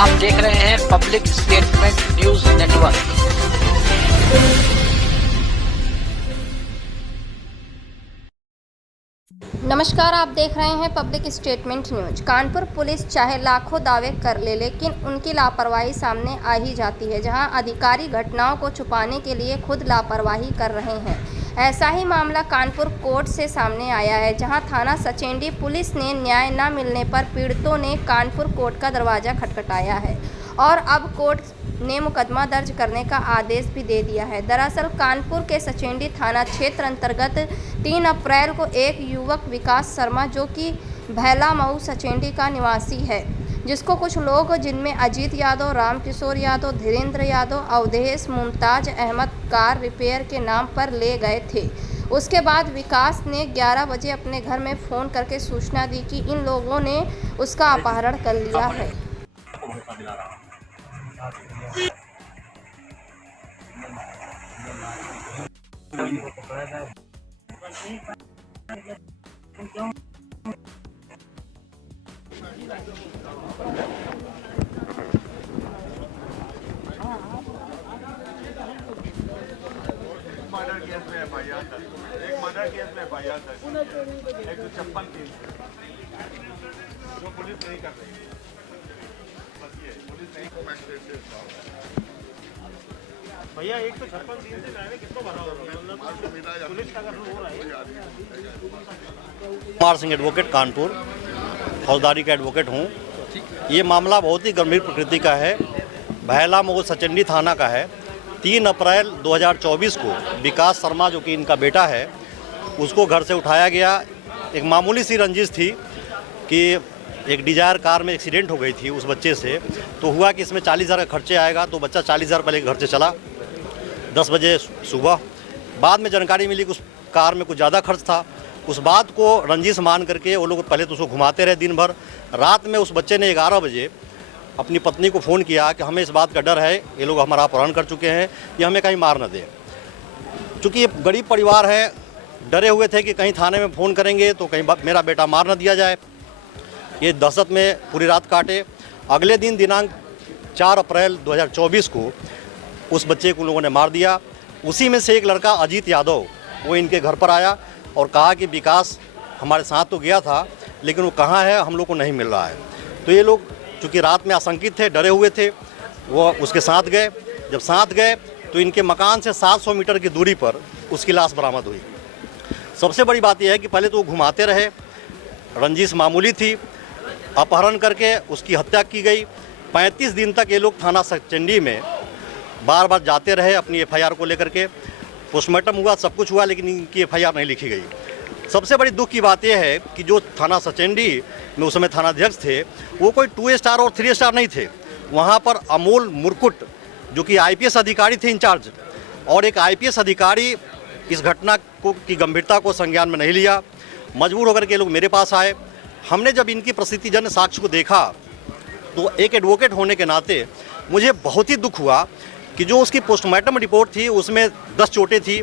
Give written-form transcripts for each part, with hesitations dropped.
आप देख रहे हैं पब्लिक स्टेटमेंट न्यूज नेटवर्क। नमस्कार, आप देख रहे हैं public statement news. Kanpur police चाहे लाखों दावे कर ले, लेकिन उनकी लापरवाही सामने आ ही जाती है। जहां अधिकारी घटनाओं को छुपाने के लिए खुद लापरवाही कर रहे हैं। ऐसा ही मामला कानपुर कोर्ट से सामने आया है, जहां थाना सचेंडी पुलिस ने न्याय न मिलने पर पीड़ितों ने कानपुर कोर्ट का दरवाजा खटखटाया है और अब कोर्ट ने मुकदमा दर्ज करने का आदेश भी दे दिया है। दरअसल कानपुर के सचेंडी थाना क्षेत्र अंतर्गत 3 अप्रैल को एक युवक विकास शर्मा, जो कि भैला मऊ सचेंडी का निवासी है, जिसको कुछ लोग जिनमें अजीत यादव, रामकिशोर यादव, धीरेन्द्र यादव, अवधेश, मुमताज अहमद कार रिपेयर के नाम पर ले गए थे। उसके बाद विकास ने 11 बजे अपने घर में फ़ोन करके सूचना दी कि इन लोगों ने उसका अपहरण कर लिया है। मर्डर केस में एफआईआर दर्ज, एक मर्डर केस में एफआईआर दर्ज, 156 केस जो पुलिस नहीं कर रही है। बस ये पुलिस नहीं भैया 156 दिन से जाने किसको भरा होगा पुलिस का हो रहा है। कुमार सिंह एडवोकेट कानपुर, फौजदारी का एडवोकेट हूँ। ये मामला बहुत ही गंभीर प्रकृति का है। भैला मऊ सचेंडी थाना का है। 3 अप्रैल 2024 को विकास शर्मा, जो कि इनका बेटा है, उसको घर से उठाया गया। एक मामूली सी रंजिश थी कि एक डिजायर कार में एक्सीडेंट हो गई थी उस बच्चे से। तो हुआ कि इसमें 40,000 का खर्चे आएगा, तो बच्चा 40,000 पहले घर से चला 10 बजे सुबह। बाद में जानकारी मिली कि उस कार में कुछ ज़्यादा खर्च था। उस बात को रंजिश मान करके वो लोग पहले तो उसको घुमाते रहे दिन भर। रात में उस बच्चे ने 11 बजे अपनी पत्नी को फ़ोन किया कि हमें इस बात का डर है, ये लोग हमारा अपहरण कर चुके हैं, ये हमें कहीं मार न दे। चूँकि ये गरीब परिवार है, डरे हुए थे कि कहीं थाने में फ़ोन करेंगे तो कहीं मेरा बेटा मार न दिया जाए। ये दहशत में पूरी रात काटे। अगले दिन दिनांक 4 अप्रैल 2024 को उस बच्चे को लोगों ने मार दिया। उसी में से एक लड़का अजीत यादव, वो इनके घर पर आया और कहा कि विकास हमारे साथ तो गया था, लेकिन वो कहाँ है, हम लोग को नहीं मिल रहा है। तो ये लोग चूँकि रात में आशंकित थे, डरे हुए थे, वो उसके साथ गए। जब साथ गए तो इनके मकान से 700 मीटर की दूरी पर उसकी लाश बरामद हुई। सबसे बड़ी बात यह है कि पहले तो वो घुमाते रहे, रंजिश मामूली थी, अपहरण करके उसकी हत्या की गई। 35 दिन तक ये लोग थाना सचेंडी में बार बार जाते रहे अपनी एफआईआर को लेकर के। पोस्टमार्टम हुआ, सब कुछ हुआ, लेकिन इनकी एफआईआर नहीं लिखी गई। सबसे बड़ी दुख की बात यह है कि जो थाना सचेंडी में उस समय थानाध्यक्ष थे, वो कोई 2 स्टार और 3 स्टार नहीं थे। वहाँ पर अमोल मुरकुट, जो कि आईपीएस अधिकारी थे इंचार्ज, और एक आईपीएस अधिकारी इस घटना को की गंभीरता को संज्ञान में नहीं लिया। मजबूर होकर के लोग मेरे पास आए। हमने जब इनकी प्रसिद्धिजन्य साक्ष्य को देखा तो एक एडवोकेट होने के नाते मुझे बहुत ही दुख हुआ कि जो उसकी पोस्टमार्टम रिपोर्ट थी उसमें 10 चोटें थी,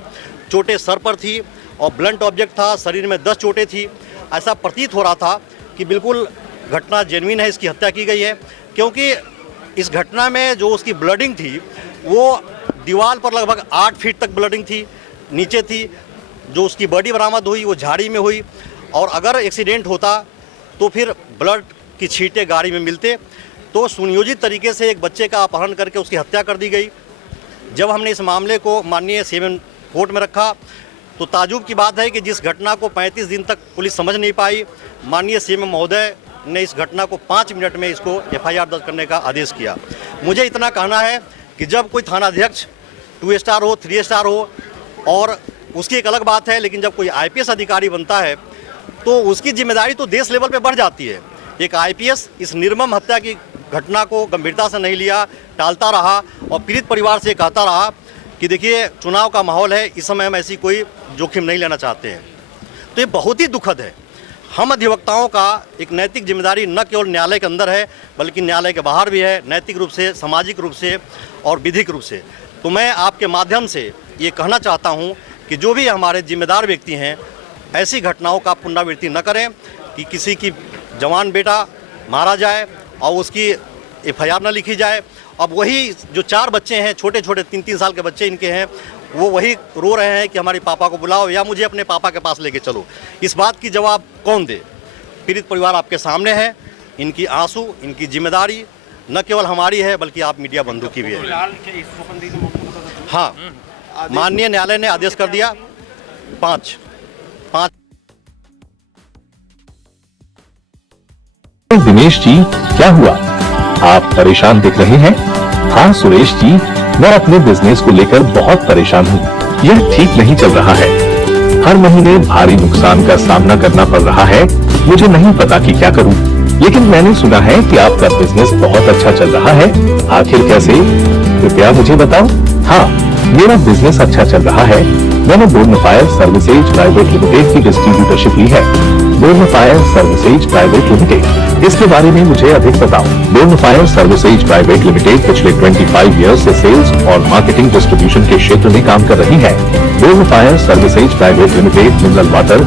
चोटें सर पर थी और ब्लंट ऑब्जेक्ट था, शरीर में 10 चोटें थी। ऐसा प्रतीत हो रहा था कि बिल्कुल घटना जेन्युइन है, इसकी हत्या की गई है। क्योंकि इस घटना में जो उसकी ब्लडिंग थी वो दीवार पर लगभग 8 फीट तक ब्लडिंग थी, नीचे थी। जो उसकी बॉडी बरामद हुई वो झाड़ी में हुई, और अगर एक्सीडेंट होता तो फिर ब्लड की छींटे गाड़ी में मिलते। तो सुनियोजित तरीके से एक बच्चे का अपहरण करके उसकी हत्या कर दी गई। जब हमने इस मामले को माननीय सीएम कोर्ट में रखा तो ताजुब की बात है कि जिस घटना को 35 दिन तक पुलिस समझ नहीं पाई, माननीय सीएम महोदय ने इस घटना को 5 मिनट में इसको एफआईआर दर्ज करने का आदेश किया। मुझे इतना कहना है कि जब कोई थानाध्यक्ष 2 स्टार हो, 3 स्टार हो, और उसकी एक अलग बात है, लेकिन जब कोई आईपीएस अधिकारी बनता है तो उसकी जिम्मेदारी तो देश लेवल पे बढ़ जाती है। एक आईपीएस इस निर्मम हत्या की घटना को गंभीरता से नहीं लिया, टालता रहा और पीड़ित परिवार से कहता रहा कि देखिए चुनाव का माहौल है, इस समय हम ऐसी कोई जोखिम नहीं लेना चाहते हैं। तो ये बहुत ही दुखद है। हम अधिवक्ताओं का एक नैतिक जिम्मेदारी न केवल न्यायालय के अंदर है, बल्कि न्यायालय के बाहर भी है, नैतिक रूप से, सामाजिक रूप से और विधिक रूप से। तो मैं आपके माध्यम से ये कहना चाहता हूँ कि जो भी हमारे जिम्मेदार व्यक्ति हैं, ऐसी घटनाओं का पुनरावृत्ति न करें कि किसी की जवान बेटा मारा जाए और उसकी FIR न लिखी जाए। अब वही जो 4 बच्चे हैं, छोटे छोटे 3-3 साल के बच्चे इनके हैं, वो वही रो रहे हैं कि हमारे पापा को बुलाओ या मुझे अपने पापा के पास लेके चलो। इस बात की जवाब कौन दे? पीड़ित परिवार आपके सामने है। इनकी आंसू, इनकी जिम्मेदारी न केवल हमारी है बल्कि आप मीडिया बंधु की भी है। हाँ, माननीय न्यायालय ने आदेश कर दिया 5 दिनेश जी, क्या हुआ? आप परेशान दिख रहे हैं। हाँ सुरेश जी, मैं अपने बिजनेस को लेकर बहुत परेशान हूँ। यह ठीक नहीं चल रहा है। हर महीने भारी नुकसान का सामना करना पड़ रहा है। मुझे नहीं पता कि क्या करूँ, लेकिन मैंने सुना है कि आपका बिजनेस बहुत अच्छा चल रहा है। आखिर कैसे? कृपया मुझे बताओ। हाँ, मेरा बिजनेस अच्छा चल रहा है। मैंने बोर्नफायर सर्विसेज प्राइवेट लिमिटेड की डिस्ट्रीब्यूटरशिप ली है। बोर्नफायर सर्विसेज प्राइवेट लिमिटेड, इसके बारे में मुझे अधिक बताओ। बोर्नफायर सर्विसेज प्राइवेट लिमिटेड पिछले 25 ईयर्स से सेल्स और मार्केटिंग डिस्ट्रीब्यूशन के क्षेत्र में काम कर रही है। Bornfire services private limited mineral water,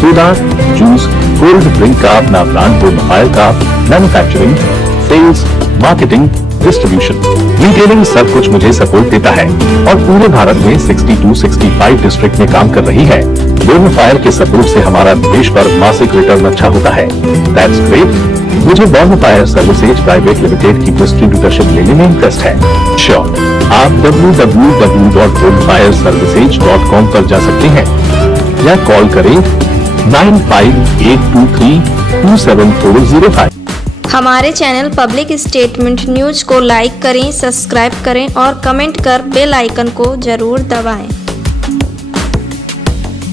soda, juice, cold drink का अपना ब्रांड बोर्नफायर का manufacturing, sales, marketing, distribution, retailing सब कुछ मुझे सपोर्ट देता है और पूरे भारत में 62-65 डिस्ट्रिक्ट में काम कर रही है। बोर्नफायर के सपोर्ट से हमारा निवेश पर मासिक रिटर्न अच्छा होता है। That's great. मुझे बोर्नफायर सर्विसेज प्राइवेट लिमिटेड की डिस्ट्रीब्यूटरशिप लेने में इंटरेस्ट है। श्योर, आप www.bournfireservices.com पर जा सकते हैं या कॉल करें 9582327405। हमारे चैनल पब्लिक स्टेटमेंट न्यूज को लाइक करें, सब्सक्राइब करें और कमेंट कर बेल आइकन को जरूर दबाएं।